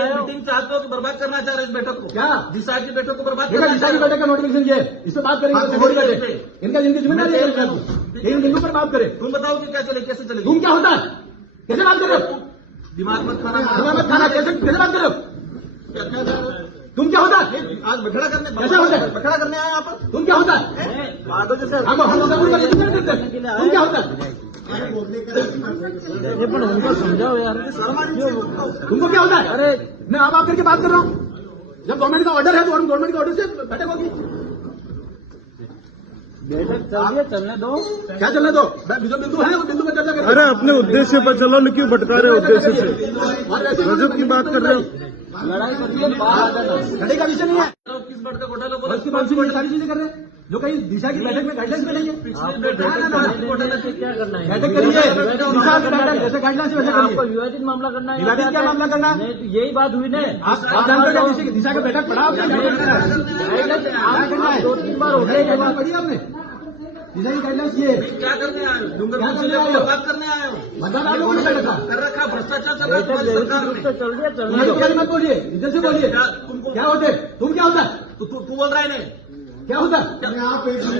Meeting चाहते हो कि बर्बाद करना चाह रहे इस बैठक को? क्या दिशा की बैठक को बर्बाद देखा, करना दिशा की बैठक का नोटिफिकेशन ये है, इस पर बात करेंगे। इनका जिनकी जिम्मेदारी है सरकार की, इन बिंदु पर बात करें। तुम बताओ कि क्या चले, कैसे चलेगी? तुम क्या होता है, कैसे बात कर रहे हो? दिमाग मत खाना, दिमाग मत खाना, कैसे बात कर रहे हो? तुम क्या होता है? आज बखड़ा करने, कैसे होता है? बखड़ा करने आए यहाँ पर? तुम क्या होता है? तुम क्या होता है? उनको समझाओ यार, तुमको क्या होता है? अरे मैं आप करके बात कर रहा हूँ। जब गवर्नमेंट का ऑर्डर है तो गवर्नमेंट के ऑर्डर से बैठक होगी। चलने दो, क्या चलने दो? जो बिंदु है वो बिंदु पर चर्चा करें। अरे अपने उद्देश्य पर चलो न, क्यों भटका रहे हो उद्देश्य से? गजब की बात कर रहे हो। लड़ाई करिए, लड़ाई का विषय नहीं है। किस बात का घोटाला बोला? उसकी बात से सारी चीजें कर रहे हैं जो कहीं दिशा की बैठक में गाइडलाइंस बनेंगे। घोटाला से क्या करना है? बैठक करिए, दिशा की बैठक जैसे गाइडलाइंस वैसे आपको करिए। विवादित मामला करना है? विवादित क्या मामला करना है? नहीं तो यही बात हुई ना। आप जानते हो दिशा की बैठक पढ़ा आपने? आप 2-3 बार हो गए ये बात। पढ़ी आपने? दिशा की गाइडलाइंस ये क्या करने आए हो? डूंगरपुर जिले को बर्बाद करने आए हो? मतलब आप लोगों ने बैठक कर रखा, भ्रष्टाचार चल रहा है तुम्हारी सरकार में। तुम्हारी मत बोलिए, इधर से बोलिए। क्या होते? तुम क्या होता है? तू बोल रहा है नहीं? क्या होता है?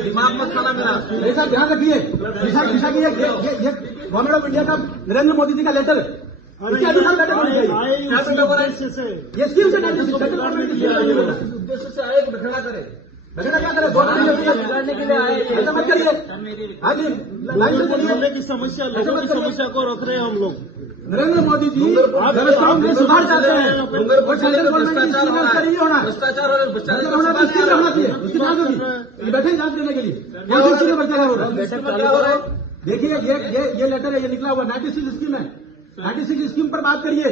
दिमाग मत खाना मेरा। ऐसा ध्यान रखिए, दिशा की ये गवर्नमेंट ऑफ इंडिया का नरेंद्र मोदी जी का लेटर है। इसके अनुसार बैठक होनी चाहिए। क्या बेटा बोला? ये स्कीम से सेंट्रल गवर्नमेंट की उद्देश्य से आए कि बखड़ा करे? बगड़ा क्या करे? बिगाड़ने के लिए आए। ऐसा मत करिए। हाँ जी, लाइन से बोलिए। की समस्या, लोगों की समस्या को रख रहे हैं हम लोग। नरेंद्र मोदी जी व्यवस्था में सुधार चाहते हैं। वो सेंट्रल गवर्नमेंट की स्कीम उसका नहीं होना। भ्रष्टाचार और भ्रष्टाचार होना तो स्कीम रहना चाहिए, उसकी जांच होगी। ये बैठे जांच देने के लिए कौन सी स्कीम में भ्रष्टाचार हो रहा है? देखिए ये लेटर है, ये निकला हुआ 96 स्कीम है। 96 स्कीम पर बात करिए।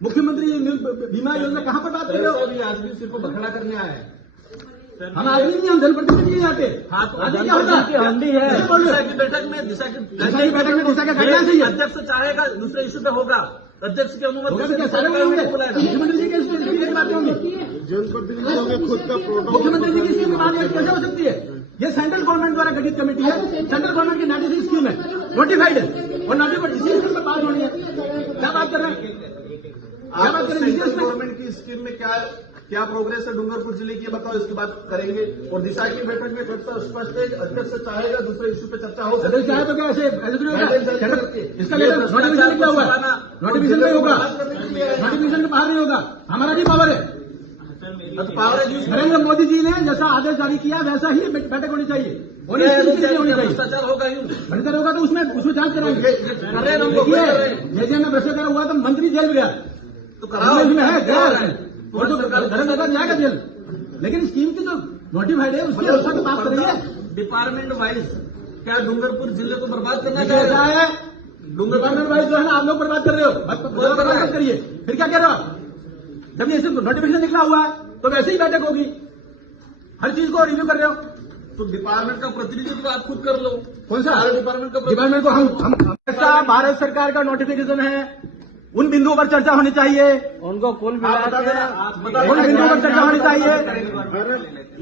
मुख्यमंत्री बीमा योजना कहाँ पर बात कर रहे हो? आज भी सिर्फ बखड़ा करने आए। हम आदमी नहीं, हम जनप्रतिनिधि नहीं आते। हाँ तो आदमी क्या होता है? हंडी है। दिशा की बैठक में दिशा की बैठक में दिशा का गाइडलाइंस है। अध्यक्ष चाहेगा दूसरे इश्यू पे होगा, अध्यक्ष की अनुमति से सारे मुख्यमंत्री जी की बातें होंगी। जनप्रतिनिधियों के खुद का प्रोटोकॉल, मुख्यमंत्री जी की स्कीम की बात कैसे हो सकती है? ये सेंट्रल गवर्नमेंट द्वारा गठित कमेटी है। सेंट्रल गवर्नमेंट की 96 स्कीम है, नोटिफाइड है और नोटिफाइड इसी स्कीम पर बात होनी है। क्या बात कर रहे हैं? क्या बात कर रहे हैं? सेंट्रल गवर्नमेंट की स्कीम में क्या प्रोग्रेस है डूंगरपुर जिले की, बताओ, इसकी बात करेंगे। और दिशा की बैठक में चर्चा स्पष्ट है, अध्यक्ष चाहेगा दूसरे इश्यू पे चर्चा हो सकती है। तो क्या ऐसे इसका लेटर नोटिफिकेशन निकला हुआ है, नोटिफिकेशन नहीं होगा, नोटिफिकेशन के बाहर नहीं होगा। हमारा भी पावर है। नरेंद्र मोदी जी ने जैसा आदेश जारी किया वैसा ही बैठक होनी चाहिए, होनी चाहिए। भ्रष्टाचार होगा यूं भ्रष्टाचार होगा तो उसमें जांच कराएंगे। देखिए में भ्रष्टाचार हुआ तो मंत्री जेल गया, तो कराओ में है और तो धर्मदाता जाएगा जेल। लेकिन स्कीम की जो नोटिफाइड है उसकी अनुसार बात करेंगे। डिपार्टमेंट वाइज क्या डूंगरपुर जिले को बर्बाद करना ऐसा है? डिपार्टमेंट वाइज जो है ना, आप लोग बर्बाद कर रहे हो, बर्बाद करिए। फिर क्या कह रहे हो? जब ये सिर्फ नोटिफिकेशन निकला हुआ है तो वैसे ही बैठक होगी, हर चीज को रिव्यू कर रहे हो। तो डिपार्टमेंट का प्रतिनिधित्व आप खुद कर लो। कौन सा डिपार्टमेंट का? डिपार्टमेंट को हम भारत सरकार का नोटिफिकेशन है, उन बिंदुओं पर चर्चा होनी चाहिए। उनको कुल मिला उन बिंदुओं पर चर्चा होनी चाहिए।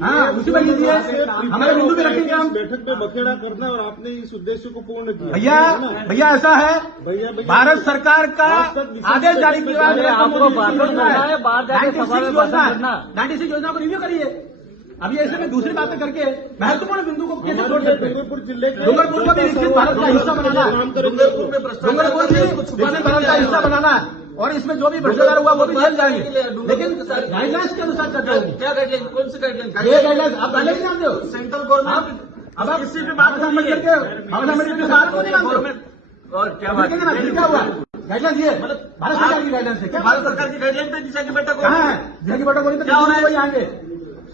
हाँ, उसी पर लीजिए, हमारे बिंदु भी रखेंगे हम। बैठक में बखेड़ा करना और आपने इस उद्देश्य को पूर्ण किया। भैया ऐसा है, भारत सरकार का आदेश जारी किया है। आपको बात करना है, बाहर जाकर सभा में बात करना। 96 योजना को रिव्यू करिए। अभी ऐसे में दूसरी बातें करके महत्वपूर्ण बिंदु को कैसे छोड़ सकते हैं? डूंगरपुर जिले डूंगरपुर को भी विकसित भारत का हिस्सा बनाना है। डूंगरपुर में भ्रष्टाचार भारत का हिस्सा बनाना है और इसमें जो भी भ्रष्टाचार हुआ वो भी जेल जाएंगे। लेकिन गाइडलाइंस के अनुसार चर्चा होगी। क्या गाइडलाइन? कौन सी गाइडलाइन? ये गाइडलाइंस आप पहले भी जानते हो। सेंट्रल गवर्नमेंट अब आप किसी भी बात समझ करके के साथ को नहीं मानते। और क्या बात क्या हुआ? गाइडलाइंस ये भारत सरकार की गाइडलाइंस है। क्या भारत सरकार की गाइडलाइन पे दिशा की बैठक कहाँ है? दिशा की बैठक होनी तो वही आएंगे,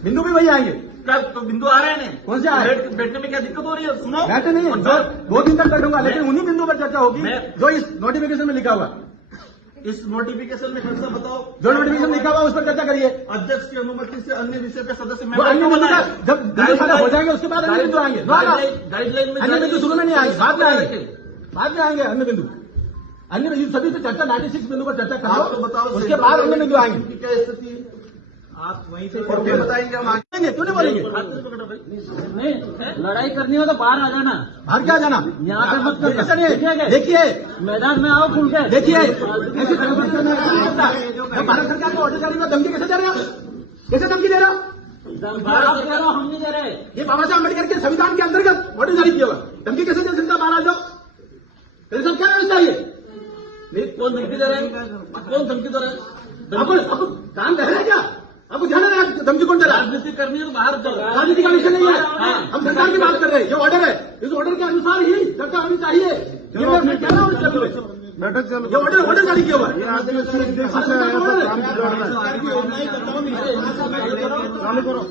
बिंदु भी वही आएंगे। क्या तो बिंदु आ रहे हैं? कौन से आ रहे हैं? बैठने में क्या दिक्कत हो रही है? सुनो, बैठे नहीं है, 2 दिन तक बैठूंगा, लेकिन उन्हीं बिंदु पर चर्चा होगी जो इस नोटिफिकेशन में लिखा हुआ। इस नोटिफिकेशन में खर्चा बताओ, जो नोटिफिकेशन लिखा हुआ उस पर चर्चा करिए। अध्यक्ष की अनुमति से अन्य विषय पे सदस्य अन्य बिंदु जब बिंदु सारे हो जाएंगे उसके बाद अन्य बिंदु आएंगे। गाइडलाइन में अन्य बिंदु शुरू में नहीं आएंगे, बाद में आएंगे, बाद में आएंगे अन्य बिंदु। अन्य सभी पे चर्चा 96 बिंदु पर चर्चा करो, तो बताओ उसके बाद अन्य बिंदु आएंगे। क्या स्थिति? आप वहीं से और फिर बताएंगे हम आगे बोलेंगे, क्यों नहीं बोलेंगे? नहीं, लड़ाई करनी हो तो बाहर आ जाना, बाहर क्या जाना? यहाँ पे मत करना। ऐसा नहीं है। देखिए मैदान में आओ खुल के। देखिए ऐसी गड़बड़ करना नहीं होता। मैं भारत सरकार को अधिकारी को धमकी कैसे दे रहे हो? कैसे धमकी दे रहा? आप दे रहे हो, हम नहीं दे रहे। ये बाबा साहब अम्बेडकर के संविधान के अंतर्गत ऑर्डर जारी किया हुआ, धमकी कैसे दे सकता? बाहर आ जाओ। मेरे साथ क्या व्यवस्था है? ये कौन धमकी दे रहे हैं? कौन धमकी दे रहे हैं? आपको काम कर रहे हैं क्या? आपको ध्यान है धमकी कौन दे रहा है? राजनीति करनी है तो बाहर जाओ। राजनीति का विषय नहीं है, हम सरकार की बात कर रहे हैं। ये ऑर्डर है, इस ऑर्डर के अनुसार ही चर्चा होनी चाहिए। ये मैं कह रहा हूँ इस लेवल पे। बैठक चलो। ये ऑर्डर जारी किया हुआ है। ये आदमी सिर्फ उद्देश्य से आया था काम बिगाड़ना है। चालू करो।